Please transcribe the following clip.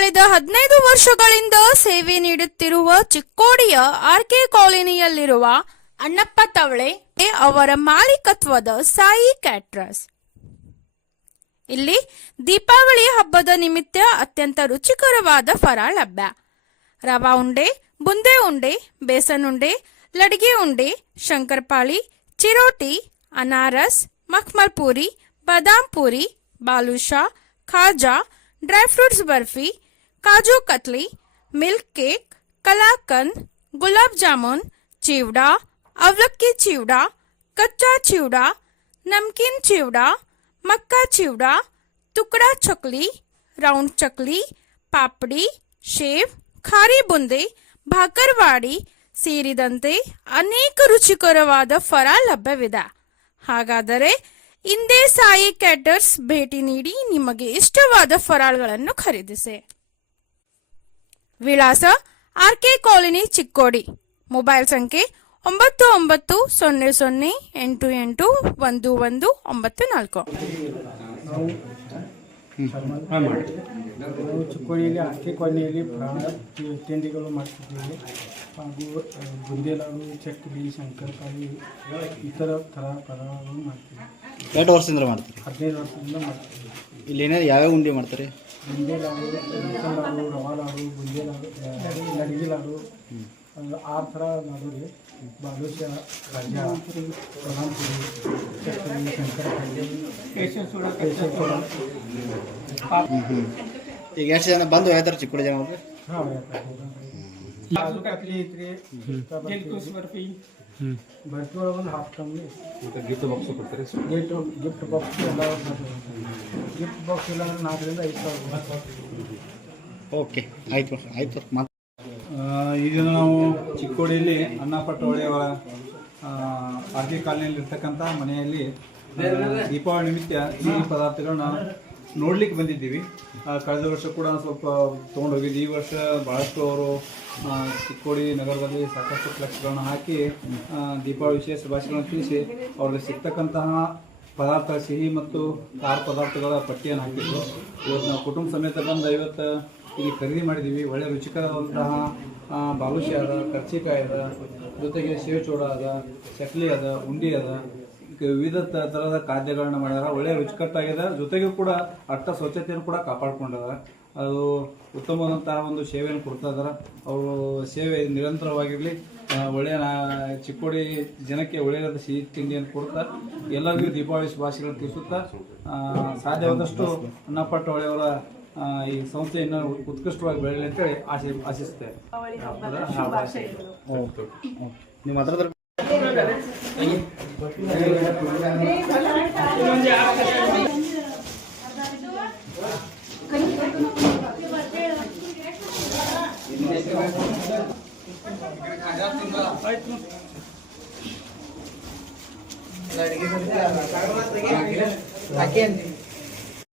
ಕಳೆದ ಹದಿನೈದು ವರ್ಷಗಳಿಂದ ಸೇವೆ ನೀಡುತ್ತಿರುವ ಚಿಕ್ಕೋಡಿಯ ಆರ್ಕೆ ಕಾಲೋನಿಯಲ್ಲಿರುವ ಅಣ್ಣಪ್ಪ ತವಳೆ ಅವರ ಮಾಲೀಕತ್ವದ ಸಾಯಿ ಕ್ಯಾಟ್ರಸ್. ಇಲ್ಲಿ ದೀಪಾವಳಿ ಹಬ್ಬದ ನಿಮಿತ್ತ ಅತ್ಯಂತ ರುಚಿಕರವಾದ ಫರಾಳ್ ಲಭ್ಯ ರವಾ ಉಂಡೆ, ಬುಂದೆ ಉಂಡೆ, ಬೇಸನ್ ಉಂಡೆ, ಲಡ್ಗೆ ಉಂಡೆ, ಶಂಕರಪಾಳಿ, ಚಿರೋಟಿ, anarsa, makhmal puri, badam puri, balusha, khaja, dry fruits barfi kaju katli, milk cake, kalakand, gulab jamun, chivda, avalakki chivda, kachcha chivda, namkeen chivda, makka chivda, tukda chakli, round chakli, papdi, sev, khari bundi, bhakarwadi ಸೇರಿದಂತೆ ಅನೇಕ ರುಚಿಕರವಾದ ಫರ ಲಭ್ಯವಿದೆ. ಹಾಗಾದರೆ ಇಂದೇ ಸಾಯಿ ಕ್ಯಾಟರ್ಸ್ ಭೇಟಿ ನೀಡಿ ನಿಮಗೆ ಇಷ್ಟವಾದ ಫರಾಳ್ಗಳನ್ನು ಖರೀದಿಸಿ. ವಿಳಾಸ ಆರ್ಕೆ ಕಾಲೋನಿ ಚಿಕ್ಕೋಡಿ. ಮೊಬೈಲ್ ಸಂಖ್ಯೆ ಒಂಬತ್ತು ಒಂಬತ್ತು ಸೊನ್ನೆ ಸೊನ್ನೆ ಎಂಟು ಎಂಟು ಒಂದು ಒಂದು ಒಂಬತ್ತು ನಾಲ್ಕು. ನಾವು ಚಿಕ್ಕೋಡಿಯಲ್ಲಿ ಆರ್ಕೆ ಕಾಲೋನಿಯಲ್ಲಿ ತಿಂಡಿಗಳು ಮಾಡ್ತಿದ್ದೀವಿ. ಹಾಗೂ ಬುಂದೇಲಾಡು ಚಕ್ಕಿ ಶಂಕರಕಾಯಿ ಶಂಕರಪಾಳಿ ಇತರ ಥರ ಪದಾರ್ಥಗಳು ಮಾಡ್ತೀವಿ. ಎರಡು ವರ್ಷದಿಂದ ಮಾಡ್ತೀವಿ ಹದಿನೈದು ವರ್ಷದಿಂದ ಮಾಡ್ತೀವಿ. ಇಲ್ಲಿ ಏನಾದ್ರು ಯಾವ್ಯಾವ ಉಂಡೆ ಮಾಡ್ತಾರೆ? ಬುಂದಿ ಪುರಿ ಚಕ್ಲಿ ಶಂಕರಪಾಳಿ ಕೇಸರಿ ಸೋಡಾ ಕೇಸರಿ ಸೋಡಾ ಈಗ ಎಷ್ಟು ಜನ ಬಂದು ಹೇಳ್ತಾರೆ ಚಿಕ್ಕೋಡಿ ಜನ ಅವ್ರಿಗೆ ಹಾಂ ಕಾಜು ಕತ್ಲಿ ಐತ್ರಿ ಬರ್ಫಿ ಬರ್ಫಿ ಒಳಗೆ ಒಂದು ಹಾಫ್ ಟಮ್ಲಿ ಗಿಫ್ಟ್ ಬಾಕ್ಸ್ ಕೊಡ್ತಾರೆ ಗಿಫ್ಟ್ ಗಿಫ್ಟ್ ಬಾಕ್ಸ್ ಎಲ್ಲ ಗಿಫ್ಟ್ ಬಾಕ್ಸ್ ಇಲ್ಲ ಅಂದ್ರೆ ನಾಲ್ಕರಿಂದ ಐದು ಸಾವಿರ ಓಕೆ ಆಯ್ತು ಆಯ್ತು ಮಾತು ಈಗ ನಾವು ಚಿಕ್ಕೋಡಿಯಲ್ಲಿ ಅನ್ನಪಟ್ಟ ಒಡೆಯವರ ಆರ್ಕೆ ಕಾಲನಿಯಲ್ಲಿ ಇರ್ತಕ್ಕಂಥ ಮನೆಯಲ್ಲಿ ದೀಪಾವಳಿ ನಿಮಿತ್ತ ಸಿಹಿ ಪದಾರ್ಥಗಳನ್ನ ನೋಡ್ಲಿಕ್ಕೆ ಬಂದಿದ್ದೀವಿ. ಕಳೆದ ವರ್ಷ ಕೂಡ ಸ್ವಲ್ಪ ತೊಗೊಂಡೋಗಿದ್ವಿ. ಈ ವರ್ಷ ಭಾಳಷ್ಟು ಅವರು ಚಿಕ್ಕೋಡಿ ನಗರದಲ್ಲಿ ಸಾಕಷ್ಟು ಫ್ಲೆಕ್ಸ್ಗಳನ್ನ ಹಾಕಿ ದೀಪಾವಳಿ ವಿಶೇಷ ಶುಭಾಶಯಗಳನ್ನು ತಿಳಿಸಿ ಅವ್ರಿಗೆ ಸಿಗ್ತಕ್ಕಂತಹ ಪದಾರ್ಥ ಸಿಹಿ ಮತ್ತು ಖಾರ ಪದಾರ್ಥಗಳ ಪಟ್ಟಿಯನ್ನು ಹಾಕಿದ್ರು. ಇವತ್ತು ನಾವು ಕುಟುಂಬ ಸಮೇತ ಬಂದು ಇವತ್ತು ಇಲ್ಲಿ ಖರೀದಿ ಮಾಡಿದ್ದೀವಿ. ಒಳ್ಳೆ ರುಚಿಕರವಾದಂತಹ ಬಾಲುಷಿ ಅದ ಕರ್ಚಿಕಾಯಿ ಅದ ಜೊತೆಗೆ ಸೇವಚೋಡ ಅದ ಚಕ್ಲಿ ಅದ ಉಂಡಿ ಅದ ವಿವಿಧ ಥರದ ಖಾದ್ಯಗಳನ್ನ ಮಾಡ್ಯಾರ ಒಳ್ಳೆ ರುಚಿಕಟ್ಟಾಗಿದೆ. ಜೊತೆಗೆ ಕೂಡ ಅಟ್ಟ ಸ್ವಚ್ಛತೆಯನ್ನು ಕೂಡ ಕಾಪಾಡ್ಕೊಂಡಾರ ಅದು ಉತ್ತಮವಾದಂತಹ ಒಂದು ಸೇವೆಯನ್ನು ಕೊಡ್ತಾ ಇದಾರೆ. ಅವರು ಸೇವೆ ನಿರಂತರವಾಗಿರಲಿ. ಒಳ್ಳೆಯ ಚಿಕ್ಕೋಡಿ ಜನಕ್ಕೆ ಒಳ್ಳೆಯದ ಸಿಹಿ ತಿಂಡಿಯನ್ನು ಕೊಡ್ತಾ, ಎಲ್ಲರಿಗೂ ದೀಪಾವಳಿ ಶುಭಾಶಯಗಳನ್ನು ತಿಳಿಸುತ್ತಾ ಸಾಧ್ಯವಾದಷ್ಟು ಅನ್ನಪಟ್ಟ ಒಳ್ಳೆಯವರ ಈ ಸಂಸ್ಥೆ ಇನ್ನೂ ಉತ್ಕೃಷ್ಟವಾಗಿ ಬೆಳೆಯಲಿ ಅಂತೇಳಿ ಆಶೆ ಆಶಿಸ್ತೇವೆ ಓಕೆ ನಿಮ್ಮ ಹತ್ರ ಹಾಕಿ